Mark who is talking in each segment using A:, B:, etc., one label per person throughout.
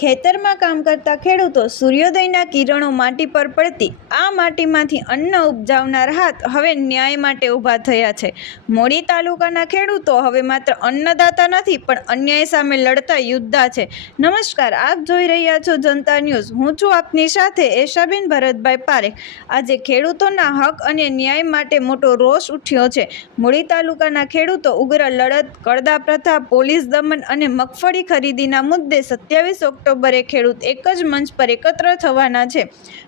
A: ખેતરમાં કામ કરતા ખેડૂતો સૂર્યોદયના કિરણો માટી પર પડતી, આ માટીમાંથી અન્ન ઉપજાવનાર હાથ હવે ન્યાય માટે ઊભા થયા છે. મોડી તાલુકાના ખેડૂતો હવે માત્ર અન્નદાતા નથી, પણ અન્યાય સામે લડતા યુદ્ધા છે. નમસ્કાર, આપ જોઈ રહ્યા છો જનતા ન્યૂઝ. હું છું આપની સાથે એશાબેન ભરતભાઈ પારેખ. આજે ખેડૂતોના હક અને ન્યાય માટે મોટો રોષ ઉઠ્યો છે. મોડી તાલુકાના ખેડૂતો ઉગ્ર લડત, કડદા પ્રથા, પોલીસ દમન અને મગફળી ખરીદીના મુદ્દે સત્યાવીસ ખેડૂત એક જ મંચ પર એકત્ર થવાના છે.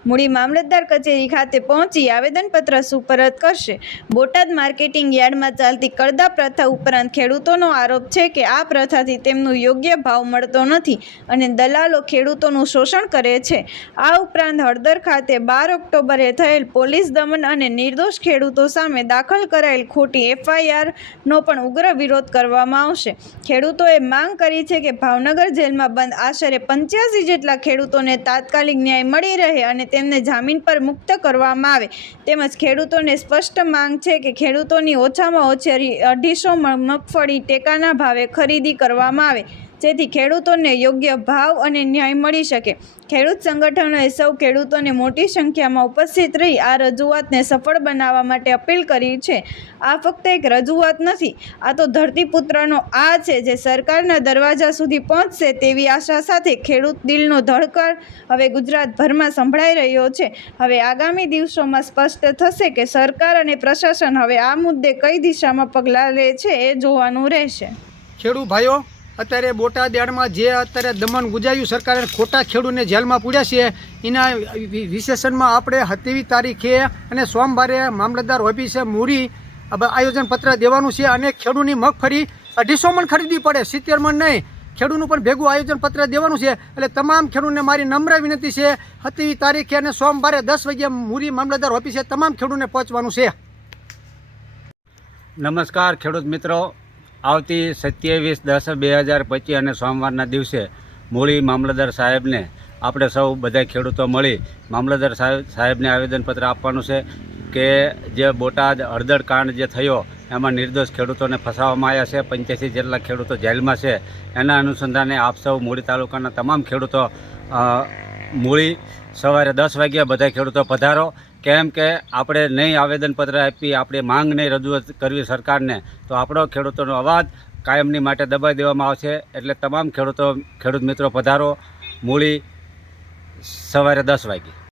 A: મૂળી મામલતદાર કચેરી ખાતે પહોંચી આવેદનપત્ર સુપરત કરશે. બોટાદ માર્કેટિંગ યાર્ડમાં ચાલતી કડદા પ્રથા ઉપરાંત ખેડૂતોનો આરોપ છે કે આ પ્રથાથી તેમનું યોગ્ય ભાવ મળતો નથી અને દલાલો ખેડૂતોનું શોષણ કરે છે. આ ઉપરાંત હળદર ખાતે બાર ઓક્ટોબરે થયેલ પોલીસ દમન અને નિર્દોષ ખેડૂતો સામે દાખલ કરાયેલ ખોટી એફઆઈઆરનો પણ ઉગ્ર વિરોધ કરવામાં આવશે. ખેડૂતોએ માંગ કરી છે કે ભાવનગર જેલમાં બંધ આશરે પંચ્યાસી જેટલા ખેડૂતોને તાત્કાલિક ન્યાય મળી રહે અને તેમને જામીન પર મુક્ત કરવામાં આવે. તેમજ ખેડૂતોને સ્પષ્ટ માંગ છે કે ખેડૂતોની ઓછામાં ઓછી અઢીસો મગફળી ટેકાના ભાવે ખરીદી કરવામાં આવે. જેથી ખેડૂતોને યોગ્ય ભાવ અને ન્યાય મળી શકે. ખેડૂત સંગઠનોએ સૌ ખેડૂતોને મોટી સંખ્યામાં ઉપસ્થિત રહી આ રજૂઆતને સફળ બનાવવા માટે અપીલ કરી છે. આ ફક્ત એક રજૂઆત નથી, આ તો ધરતીપુત્રનો આ છે જે સરકારના દરવાજા સુધી પહોંચશે તેવી આશા સાથે ખેડૂત દિલનો ધડકર હવે ગુજરાતભરમાં સંભળાઈ રહ્યો છે. હવે આગામી દિવસોમાં સ્પષ્ટ થશે કે સરકાર અને પ્રશાસન હવે આ મુદ્દે કઈ દિશામાં પગલાં લે છે એ જોવાનું રહેશે.
B: ખેડૂત ભાઈઓ અત્યારે બોટાદ જે અત્યારે દમન ગુજાર્યું સરકારે ખોટા ખેડૂતને જેલમાં પૂર્યા છે એના વિશેષણમાં આપણે સત્યાવીસ તારીખે અને સોમવારે મામલતદાર ઓફિસે મૂડી આયોજનપત્ર દેવાનું છે અને ખેડૂતની મગફળી અઢીસો મણ ખરીદવી પડે, સિત્તેર મણ નહીં. ખેડૂતનું પણ ભેગું આયોજનપત્ર દેવાનું છે, એટલે તમામ ખેડૂતને મારી નમ્ર વિનંતી છે સત્યાવીસ તારીખે અને સોમવારે દસ વાગ્યે મૂરી મામલતદાર ઓફિસે તમામ ખેડૂતને પહોંચવાનું છે.
C: નમસ્કાર ખેડૂત મિત્રો. આવતી સત્યાવીસ, દસ, બે હજાર પચીસ અને સોમવારના દિવસે મૂળી મામલતદાર સાહેબને આપણે સૌ બધા ખેડૂતો મળી મામલતદાર સાહેબ સાહેબને આવેદનપત્ર આપવાનું છે કે જે બોટાદ હળદર કાંડ જે થયો, એમાં નિર્દોષ ખેડૂતોને ફસાવવામાં આવ્યા છે. પંચ્યાસી જેટલા ખેડૂતો જેલમાં છે. એના અનુસંધાને આપ સૌ મૂળી તાલુકાના તમામ ખેડૂતો મૂળી સવારે દસ વાગ્યા બધા ખેડૂતો પધારો. કેમ કે આપણે નહીં આવેદનપત્ર આપી, આપણે માંગ નહીં રજૂઆત કરવી સરકારને, તો આપણો ખેડૂતોનો અવાજ કાયમની માટે દબાઈ દેવામાં આવશે. એટલે તમામ ખેડૂતો, ખેડૂત મિત્રો પધારો. મૂળી સવારે દસ વાગે